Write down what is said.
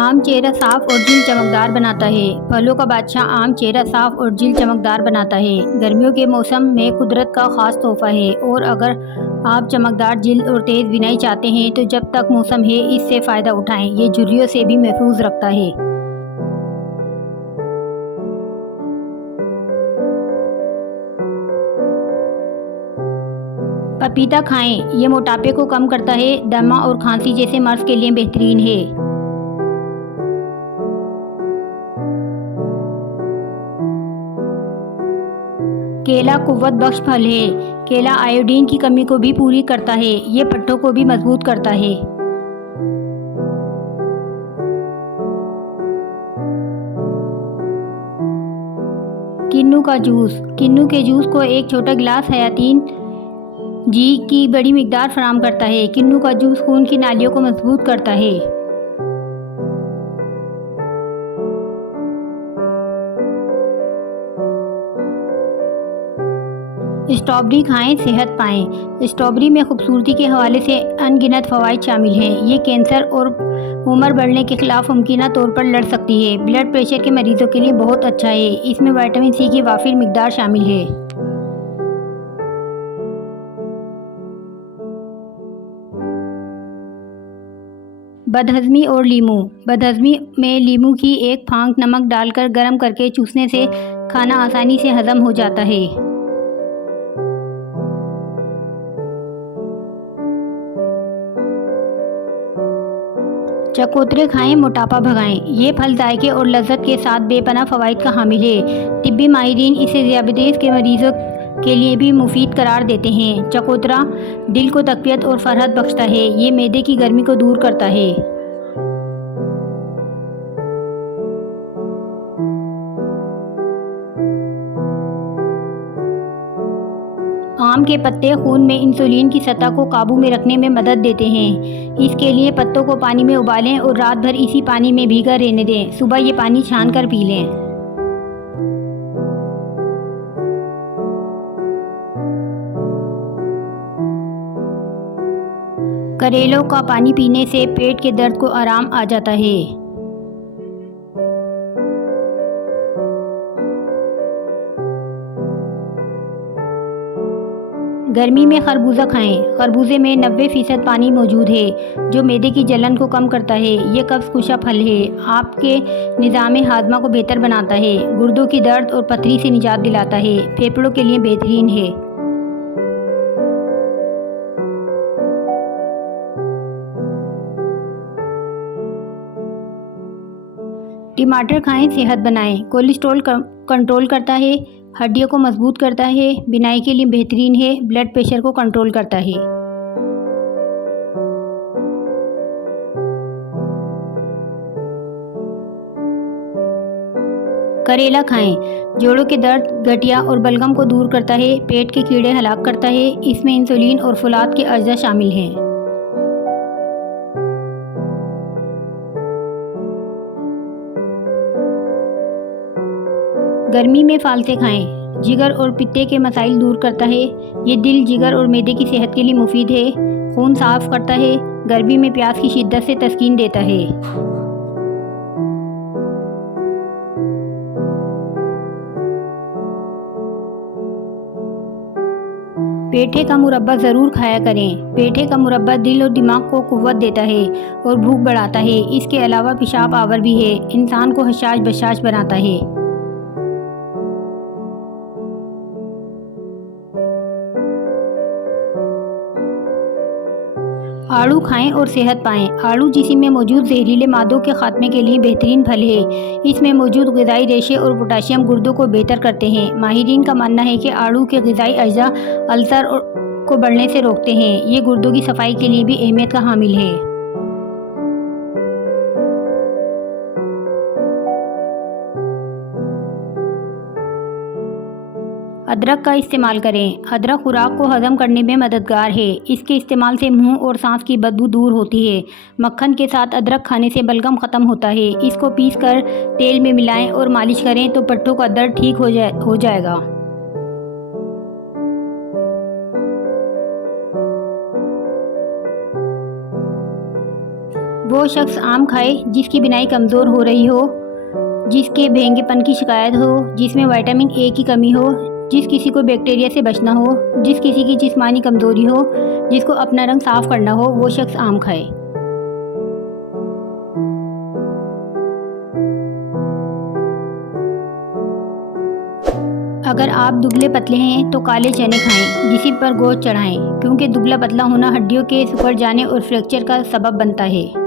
आम चेहरा साफ और दिल चमकदार बनाता है। फलों का बादशाह आम चेहरा साफ और दिल चमकदार बनाता है। गर्मियों के मौसम में कुदरत का खास तोहफा है। और अगर आप चमकदार जिल्द और तेज बिनाई चाहते हैं तो जब तक मौसम है इससे फ़ायदा उठाएं। ये झुर्रियों से भी महफूज रखता है। पपीता खाएं, ये मोटापे को कम करता है। दमा और खांसी जैसे मर्ज के लिए बेहतरीन है। केला कुव्वत बख्श फल है। केला आयोडीन की कमी को भी पूरी करता है। ये पट्टों को भी मजबूत करता है। किन्नू का जूस। किन्नू के जूस को एक छोटा गिलास हयातीन जी की बड़ी मिकदार फराहम करता है। किन्नू का जूस खून की नालियों को मजबूत करता है। स्ट्रॉबेरी खाएं, सेहत पाएं। स्ट्रॉबेरी में खूबसूरती के हवाले से अनगिनत फ़वाइद शामिल हैं। ये कैंसर और उम्र बढ़ने के खिलाफ मुमकिन तौर पर लड़ सकती है। ब्लड प्रेशर के मरीजों के लिए बहुत अच्छा है। इसमें विटामिन सी की वाफिर मिकदार शामिल है। बदहज़मी और लीमू। बदहज़मी में लीमू की एक फांक नमक डालकर गर्म करके चूसने से खाना आसानी से हजम हो जाता है। चकोतरे खाएं, मोटापा भगाएं। ये फल जायके और लज्जत के साथ बेपनाह फ़वाइद का हामिल है। तिब्बी माहिरीन इसे ज़ियाबतीस के मरीजों के लिए भी मुफीद करार देते हैं। चकोतरा दिल को तक़वियत और फरहत बख्शता है। ये मैदे की गर्मी को दूर करता है। आम के पत्ते खून में इंसुलिन की सतह को काबू में रखने में मदद देते हैं। इसके लिए पत्तों को पानी में उबालें और रात भर इसी पानी में भीगा रहने दें। सुबह ये पानी छान कर पी लें। करेलों का पानी पीने से पेट के दर्द को आराम आ जाता है। गर्मी में खरबूजा खाएं। खरबूजे में 90% पानी मौजूद है जो मैदे की जलन को कम करता है। ये कब्ज़ कुशा फल है। आपके निज़ाम हाजमा को बेहतर बनाता है। गुर्दों की दर्द और पथरी से निजात दिलाता है। फेफड़ों के लिए बेहतरीन है। टमाटर खाएं, सेहत बनाएं। कोलेस्ट्रॉल कंट्रोल करता है। हड्डियों को मजबूत करता है। बिनाई के लिए बेहतरीन है। ब्लड प्रेशर को कंट्रोल करता है। करेला खाएं, जोड़ों के दर्द, गठिया और बलगम को दूर करता है। पेट के कीड़े हलाक करता है। इसमें इंसुलिन और फुलाद के अज्जा शामिल हैं। गर्मी में फालसे खाएं। जिगर और पित्ते के मसाइल दूर करता है। ये दिल, जिगर और मैदे की सेहत के लिए मुफीद है। खून साफ करता है। गर्मी में प्यास की शिद्दत से तस्कीन देता है। पेठे का मुरब्बा ज़रूर खाया करें। पेठे का मुरब्बा दिल और दिमाग को कुव्वत देता है और भूख बढ़ाता है। इसके अलावा पेशाब आवर भी है। इंसान को हशाश बशाश बनाता है। आड़ू खाएं और सेहत पाएं। आड़ू जिस्म में मौजूद जहरीले मादों के खात्मे के लिए बेहतरीन फल है। इसमें मौजूद ग़िज़ाई रेशे और पोटाशियम गुर्दों को बेहतर करते हैं। माहिरीन का मानना है कि आड़ू के ग़िज़ाई अज्जा अल्सर को बढ़ने से रोकते हैं। ये गुर्दों की सफाई के लिए भी अहमियत का हामिल है। अदरक का इस्तेमाल करें। अदरक खुराक को हज़म करने में मददगार है। इसके इस्तेमाल से मुंह और सांस की बदबू दूर होती है। मक्खन के साथ अदरक खाने से बलगम ख़त्म होता है। इसको पीसकर तेल में मिलाएं और मालिश करें तो पट्टों का दर्द ठीक हो जाएगा। वो शख्स आम खाए जिसकी बिनाई कमज़ोर हो रही हो, जिसके भेंगेपन की शिकायत हो, जिसमें विटामिन ए की कमी हो, जिस किसी को बैक्टीरिया से बचना हो, जिस किसी की जिस्मानी कमज़ोरी हो, जिसको अपना रंग साफ़ करना हो, वो शख्स आम खाए। अगर आप दुबले पतले हैं तो काले चने खाएं, जिसी पर गोश्त चढ़ाएं, क्योंकि दुबला पतला होना हड्डियों के सिकुड़ जाने और फ्रैक्चर का सबब बनता है।